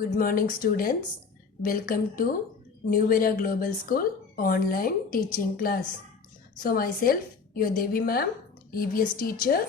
Good morning students. Welcome to New Era Global School online teaching class. So myself, your Devi ma'am, EVS teacher.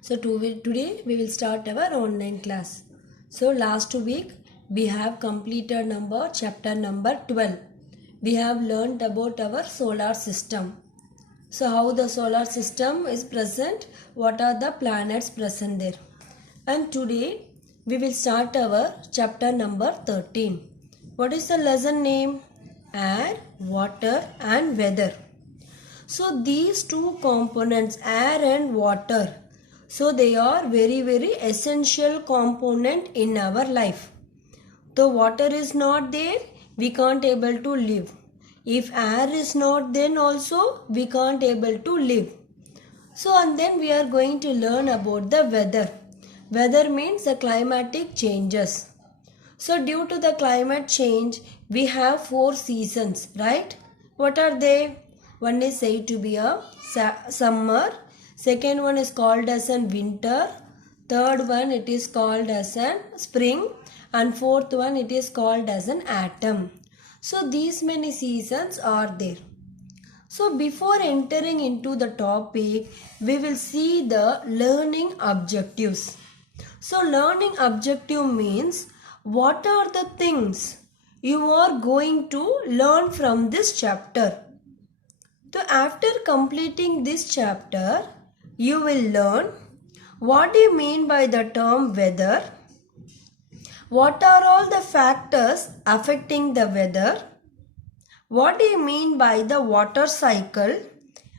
So today we will start our online class. So last week we have completed chapter number 12. We have learned about our solar system. So how the solar system is present, what are the planets present there. And today we will start our chapter number 13. What is the lesson name? Air, water and weather. So these two components, air and water, so they are very essential component in our life. The water is not there, we can't able to live. If air is not, then also we can't able to live. So and then we are going to learn about the weather. Weather means the climatic changes. So due to the climate change, we have 4 seasons, right? What are they? One is said to be a summer. Second one is called as a winter. Third one it is called as a spring. And fourth one it is called as an autumn. So these many seasons are there. So before entering into the topic, we will see the learning objectives. So learning objective means what are the things you are going to learn from this chapter. So after completing this chapter, you will learn what do you mean by the term weather, what are all the factors affecting the weather, what do you mean by the water cycle,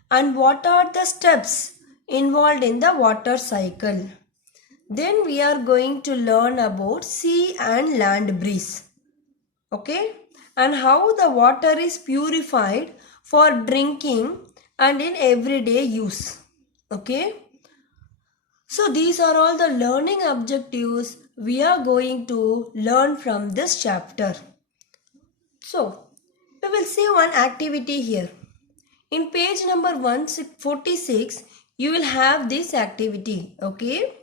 and what are the steps involved in the water cycle. Then we are going to learn about sea and land breeze. Okay? And how the water is purified for drinking and in everyday use. Okay? So these are all the learning objectives we are going to learn from this chapter. So, we will see one activity here. In page number 146, you will have this activity. Okay?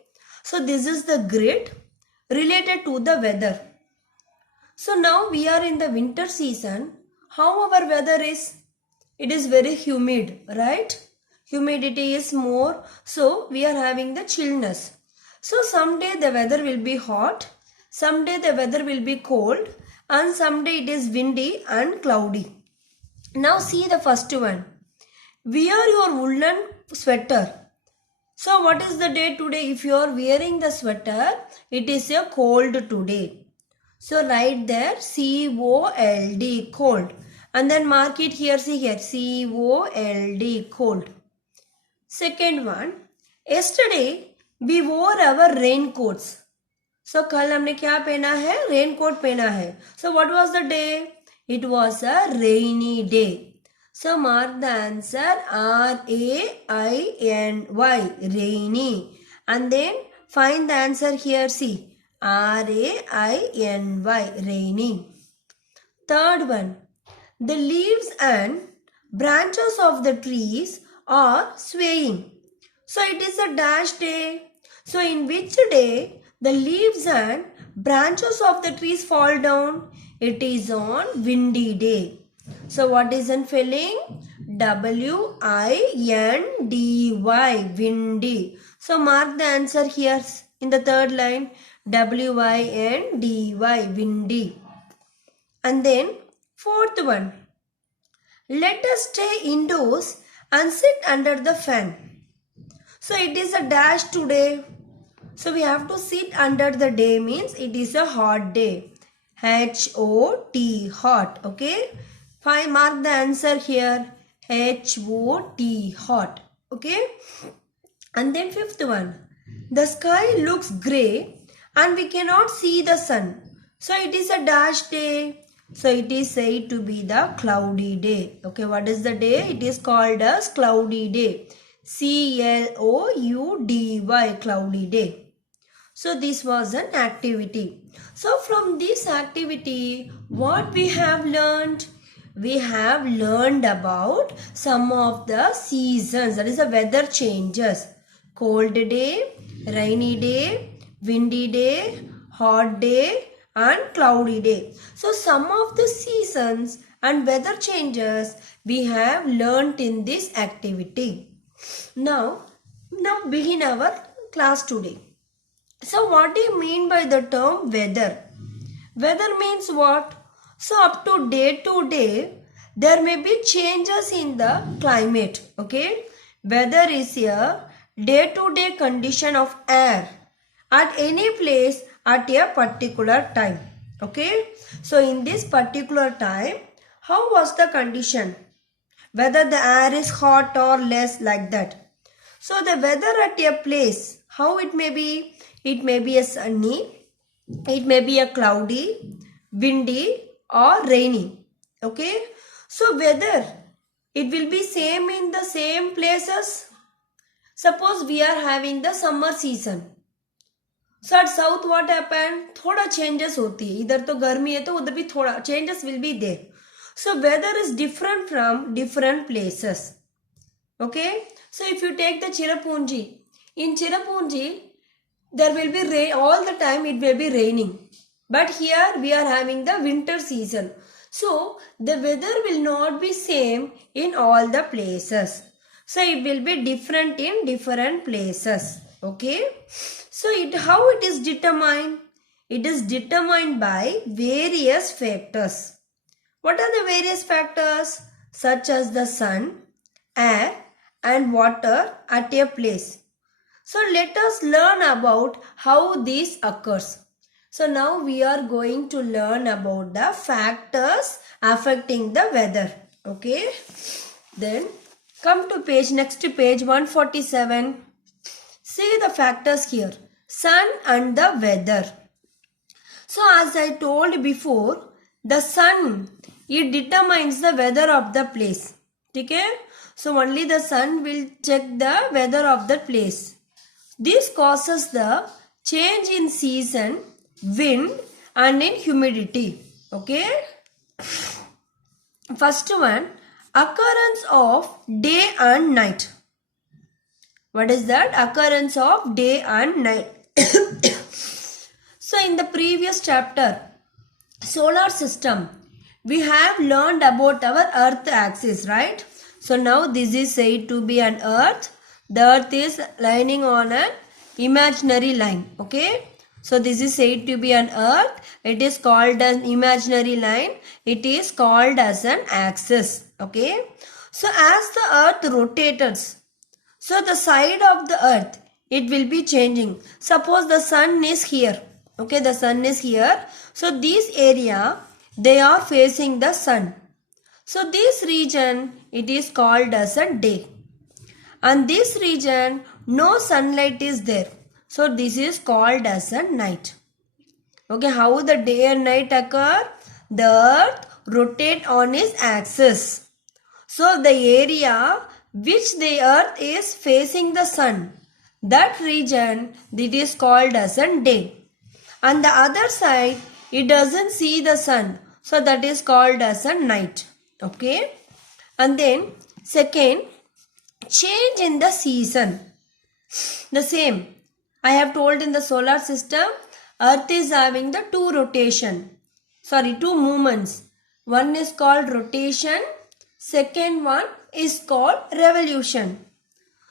So this is the grid related to the weather. So now we are in the winter season. How our weather is? It is very humid, right? Humidity is more. So we are having the chillness. So someday the weather will be hot. Someday the weather will be cold. And someday it is windy and cloudy. Now see the first one. Wear your woolen sweater. So what is the day today? If you are wearing the sweater, it is a cold today. So write there C-O-L-D, cold. And then mark it here, see here, C-O-L-D, cold. Second one, yesterday we wore our raincoats. So कल हमने क्या पहना है? Raincoat पहना है. So what was the day? It was a rainy day. So mark the answer R-A-I-N-Y, rainy. And then find the answer here, see, R-A-I-N-Y, rainy. Third one, the leaves and branches of the trees are swaying. So it is a dash day. So in which day the leaves and branches of the trees fall down? It is on windy day. So what is in filling? W-I-N-D-Y, windy. So mark the answer here in the third line. W-I-N-D-Y, windy. And then fourth one. Let us stay indoors and sit under the fan. So it is a dash today. So we have to sit under the day means it is a hot day. H-O-T, hot. Okay. Fine, mark the answer here. H-O-T, hot. Okay. And then fifth one. The sky looks grey and we cannot see the sun. So it is a dash day. So it is said to be the cloudy day. Okay, what is the day? It is called as cloudy day. C-L-O-U-D-Y, cloudy day. So this was an activity. So from this activity, what we have learned? We have learned about some of the seasons, that is the weather changes. Cold day, rainy day, windy day, hot day and cloudy day. So some of the seasons and weather changes we have learnt in this activity. Now begin our class today. So what do you mean by the term weather? Weather means what? So up to day, there may be changes in the climate. Okay. Weather is a day-to-day condition of air at any place at a particular time. Okay. So in this particular time, how was the condition? Whether the air is hot or less, like that. So the weather at a place, how it may be? It may be a sunny, it may be a cloudy, windy or rainy. Okay. So weather, it will be same in the same places. Suppose we are having the summer season. So at south what happened? थोड़ा changes होती है. इधर तो गर्मी है तो उधर भी थोड़ा changes will be there. So weather is different from different places. Okay. So if you take the Cherrapunji, in Cherrapunji there will be rain all the time. It will be raining. But here we are having the winter season. So the weather will not be same in all the places. So it will be different in different places. Okay. So how it is determined? It is determined by various factors. What are the various factors? Such as the sun, air and water at a place. So let us learn about how this occurs. So now we are going to learn about the factors affecting the weather. Okay. Then come to next page 147. See the factors here. Sun and the weather. So as I told before, the sun, it determines the weather of the place. Okay. So only the sun will check the weather of the place. This causes the change in season, wind and in humidity. Okay. First one, occurrence of day and night. What is that? Occurrence of day and night. So in the previous chapter, solar system, we have learned about our earth axis, right? So now this is said to be an earth. The earth is lying on an imaginary line. Okay. So this is said to be an earth. It is called an imaginary line. It is called as an axis. Okay. So as the earth rotates, so the side of the earth, it will be changing. Suppose the sun is here. Okay, the sun is here. So this area, they are facing the sun. So this region, it is called as a day. And this region, no sunlight is there. So this is called as a night. Okay, how the day and night occur? The earth rotate on its axis. So the area which the earth is facing the sun, that region, it is called as a day. And the other side, it doesn't see the sun. So that is called as a night. Okay. And then second, change in the season. The same. I have told in the solar system, earth is having the two movements. One is called rotation. Second one is called revolution.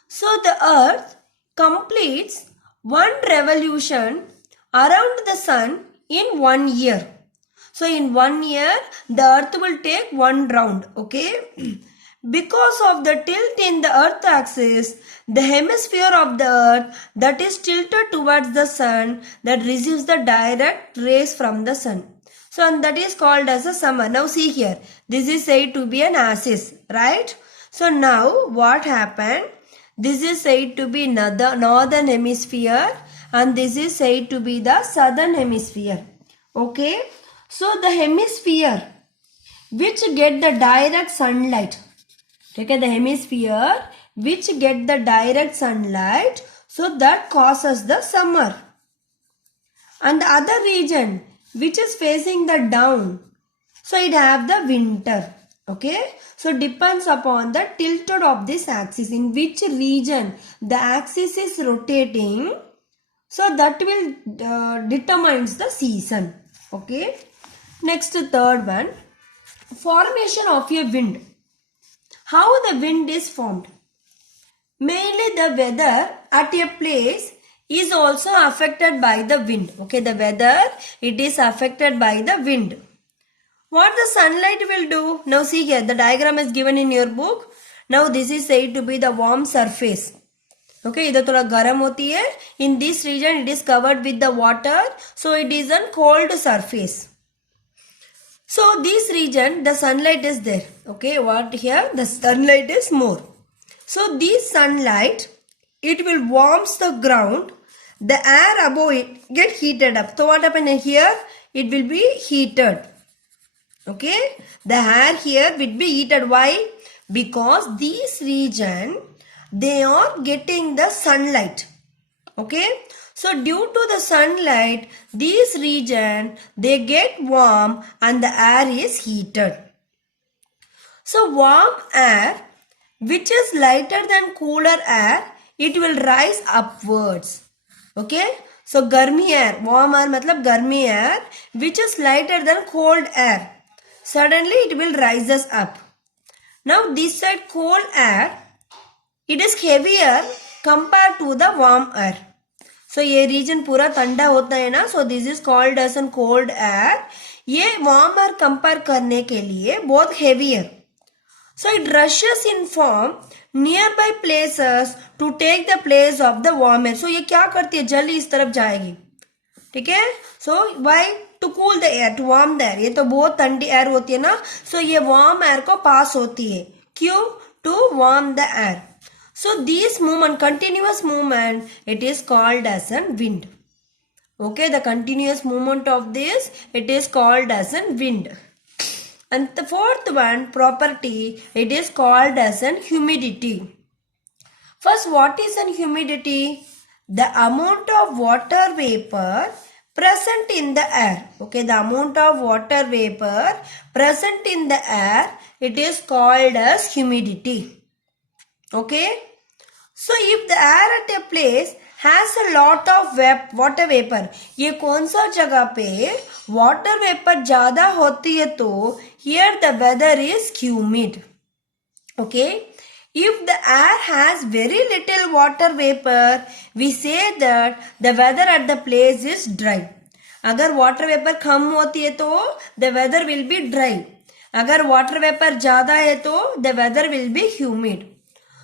So the earth completes one revolution around the sun in 1 year. So in 1 year, the earth will take one round. Okay. Because of the tilt in the earth axis, the hemisphere of the earth that is tilted towards the sun, that receives the direct rays from the sun. So and that is called as a summer. Now see here, this is said to be an axis, right? So now what happened? This is said to be northern hemisphere and this is said to be the southern hemisphere. Okay. So the hemisphere which get the direct sunlight. Okay, the hemisphere which get the direct sunlight, so that causes the summer. And the other region which is facing the down, so it have the winter. Okay, so depends upon the tilted of this axis, in which region the axis is rotating. So that will determines the season. Okay. Next, third one, formation of a wind. How the wind is formed? Mainly the weather at a place is also affected by the wind. Okay, the weather, it is affected by the wind. What the sunlight will do? Now see here, the diagram is given in your book. Now this is said to be the warm surface. Okay, इधर थोड़ा गर्म होती है. In this region it is covered with the water. So it is a cold surface. So this region the sunlight is there. Okay, what here? The sunlight is more. So this sunlight, it will warms the ground. The air above it get heated up. So what happens here? It will be heated. Okay, the air here will be heated. Why? Because this region, they are getting the sunlight. Okay, so due to the sunlight, this region, they get warm and the air is heated. So warm air, which is lighter than cooler air, it will rise upwards. Okay, so garmi air, warm air matlab garmi air, which is lighter than cold air, suddenly it will rises up. Now this side cold air, it is heavier compared to the warm air. So ये region पूरा ठंडा होता है ना, so this is called as an cold air. ये warm air compare करने के लिए बहुत heavier. So it rushes in from nearby places to take the place of the warm air. So ये क्या करती है? जल्दी इस तरफ जाएगी. ठीक है? So why? To cool the air, to warm the air. ये तो बहुत ठंडी air होती है ना. So ये warm air को pass होती है. क्यों? To warm the air. So this movement, continuous movement, it is called as a wind. Okay, the continuous movement of this, it is called as a wind. And the fourth one, property, it is called as an humidity. First, what is an humidity? The amount of water vapor present in the air. Okay, the amount of water vapor present in the air, it is called as humidity. Okay. So, if the air at a place has a lot of water vapor, ये कौन सा जगह पे water vapor ज़्यादा होती है तो here the weather is humid. Okay. If the air has very little water vapor, we say that the weather at the place is dry. अगर water vapor कम होती है तो the weather will be dry. अगर water vapor ज़्यादा है तो the weather will be humid.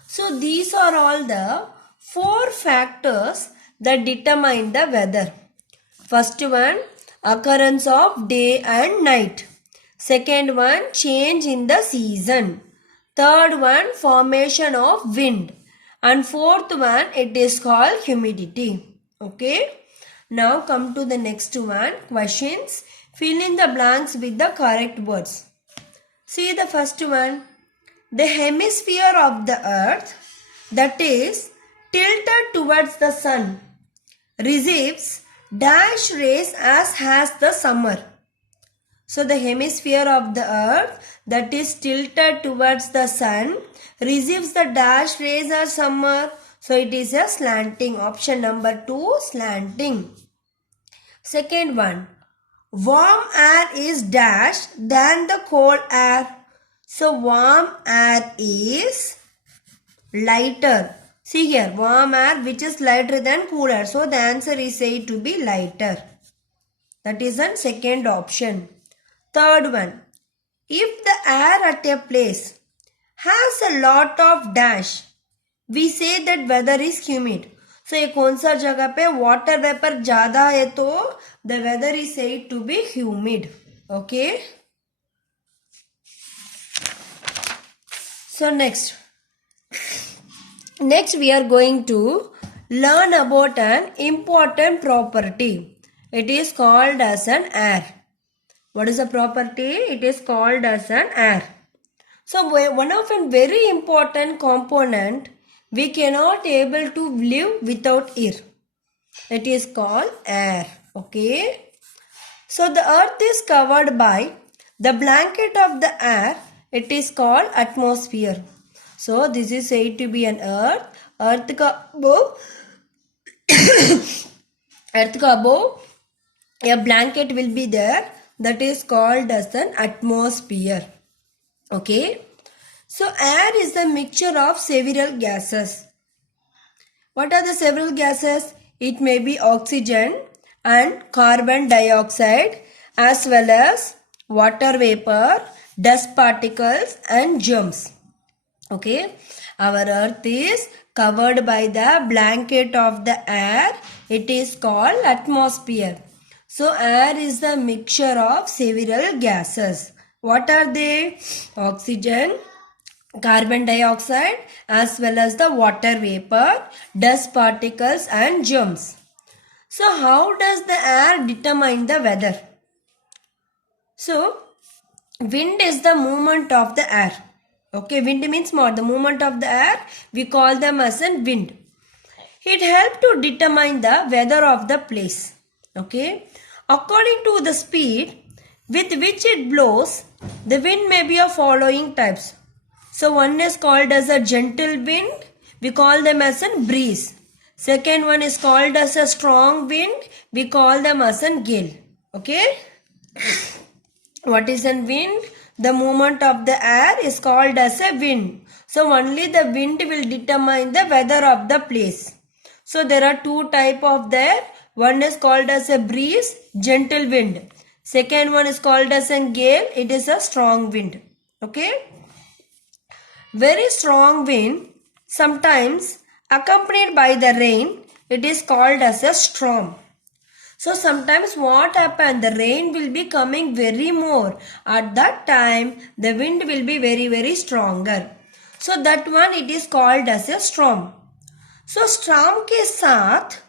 So these are all the 4 factors that determine the weather. First one, occurrence of day and night. Second one, change in the season. Third one, formation of wind. And fourth one, it is called humidity. Okay. Now come to the next one, questions. Fill in the blanks with the correct words. See the first one. The hemisphere of the earth, that is tilted towards the sun, receives dash rays as has the summer. So the hemisphere of the earth that is tilted towards the sun receives the dash rays as summer. So it is a slanting. Option number 2, slanting. Second one, warm air is dash than the cold air. So warm air is lighter. See here, warm air which is lighter than cool air. So the answer is said to be lighter. That is the second option. Third one, if the air at a place has a lot of dash, we say that weather is humid. So ये कौन सा जगह पे water vapor ज़्यादा है तो the weather is said to be humid. Okay. So next we are going to learn about an important property. It is called as an air. What is the property? It is called as an air. So one of a very important component, we cannot able to live without air. It is called air. Okay. So the earth is covered by the blanket of the air. It is called atmosphere. So this is said to be an earth. Earth का वो earth ko above a blanket will be there, that is called as an atmosphere. Okay. So air is the mixture of several gases. What are the several gases? It may be oxygen and carbon dioxide, as well as water vapor, dust particles and germs. Okay. Our earth is covered by the blanket of the air. It is called atmosphere. So air is the mixture of several gases. What are they? Oxygen, carbon dioxide, as well as the water vapor, dust particles and germs. So how does the air determine the weather? So wind is the movement of the air. Okay, wind means more the movement of the air. We call them as a wind. It helps to determine the weather of the place. Okay, according to the speed with which it blows, the wind may be of following types. So one is called as a gentle wind. We call them as a breeze. Second one is called as a strong wind. We call them as a gale. Okay. What is a wind? The movement of the air is called as a wind. So only the wind will determine the weather of the place. So there are two types of there. One is called as a breeze, gentle wind. Second one is called as a gale. It is a strong wind. Okay. Very strong wind, sometimes accompanied by the rain, it is called as a storm. So sometimes what happens, the rain will be coming very more. At that time, the wind will be very stronger. So that one it is called as a storm. So storm के साथ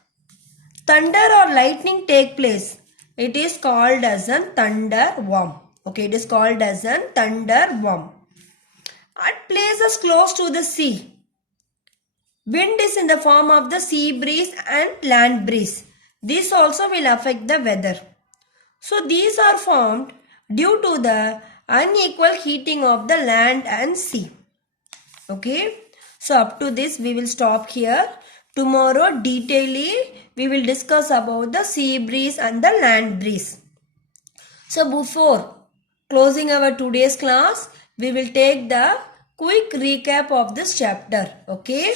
thunder or lightning take place. It is called as a thunderstorm. Okay, it is called as a thunderstorm. At places close to the sea, wind is in the form of the sea breeze and land breeze. This also will affect the weather. So these are formed due to the unequal heating of the land and sea. Okay. So up to this we will stop here. Tomorrow detailedly we will discuss about the sea breeze and the land breeze. So before closing our today's class, we will take the quick recap of this chapter. Okay.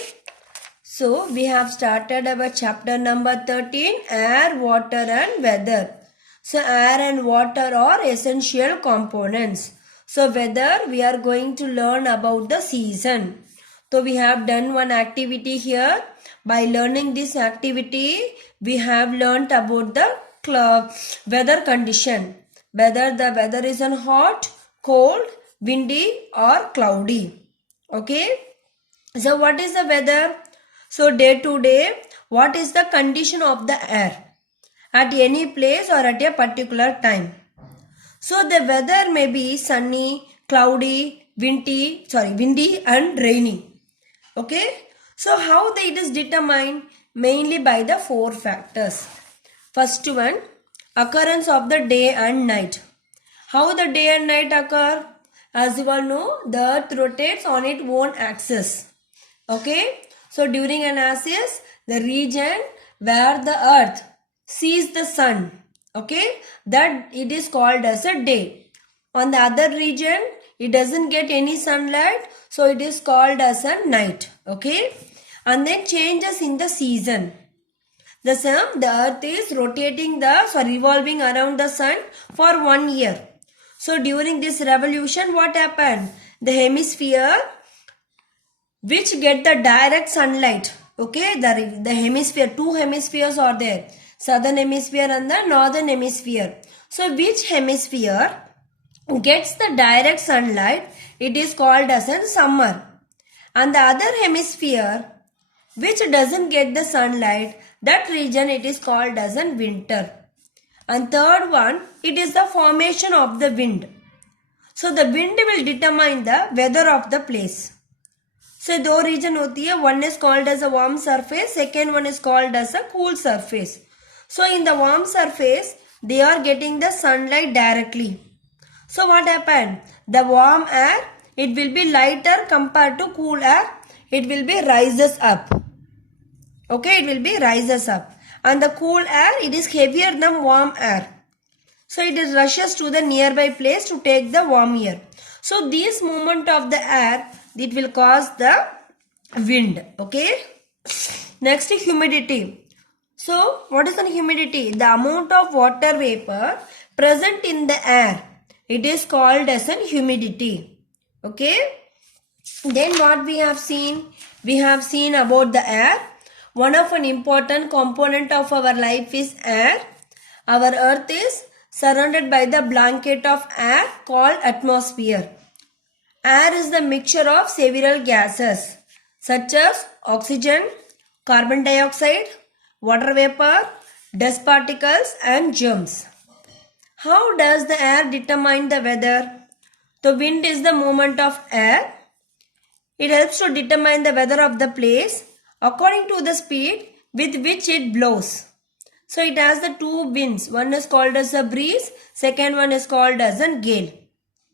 So we have started our chapter number 13, air, water and weather. So air and water are essential components. So weather, we are going to learn about the season. So we have done one activity here. By learning this activity, we have learnt about the weather condition. Whether the weather is hot, cold, windy or cloudy. Okay. So what is the weather? So day to day, what is the condition of the air at any place or at a particular time? So the weather may be sunny, cloudy, windy and rainy. Okay. So how it is determined? Mainly by the four factors. First one, occurrence of the day and night. How the day and night occur? As you all know, the earth rotates on its own axis. Okay. So during an axis, the region where the earth sees the sun, okay, that it is called as a day. On the other region, it doesn't get any sunlight, so it is called as a night. Okay. And then changes in the season. The earth is revolving around the sun for 1 year. So during this revolution, what happened? The hemisphere which get the direct sunlight. Okay, the hemisphere, two hemispheres are there. Southern hemisphere and the northern hemisphere. So which hemisphere gets the direct sunlight? It is called as a summer. And the other hemisphere which doesn't get the sunlight, that region it is called as a winter. And third one, it is the formation of the wind. So the wind will determine the weather of the place. So दो region होती है, one is called as a warm surface, second one is called as a cool surface. So in the warm surface, they are getting the sunlight directly. So what happened? The warm air, it will be lighter compared to cool air. It will be rises up. Okay, it will be rises up. and the cool air, it is heavier than warm air. So it rushes to the nearby place to take the warm air. So this movement of the air, it will cause the wind. Okay. Next, humidity. So what is the humidity? The amount of water vapor present in the air. It is called as an humidity. Okay. Then what we have seen? We have seen about the air. One of an important component of our life is air. Our earth is surrounded by the blanket of air called atmosphere. Air is the mixture of several gases such as oxygen, carbon dioxide, water vapor, dust particles and germs. How does the air determine the weather? The wind is the movement of air. It helps to determine the weather of the place according to the speed with which it blows. So it has the two winds. One is called as a breeze. Second one is called as a gale.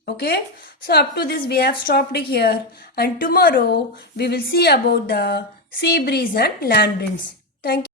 Okay. So up to this we have stopped here. And tomorrow we will see about the sea breeze and land winds. Thank you.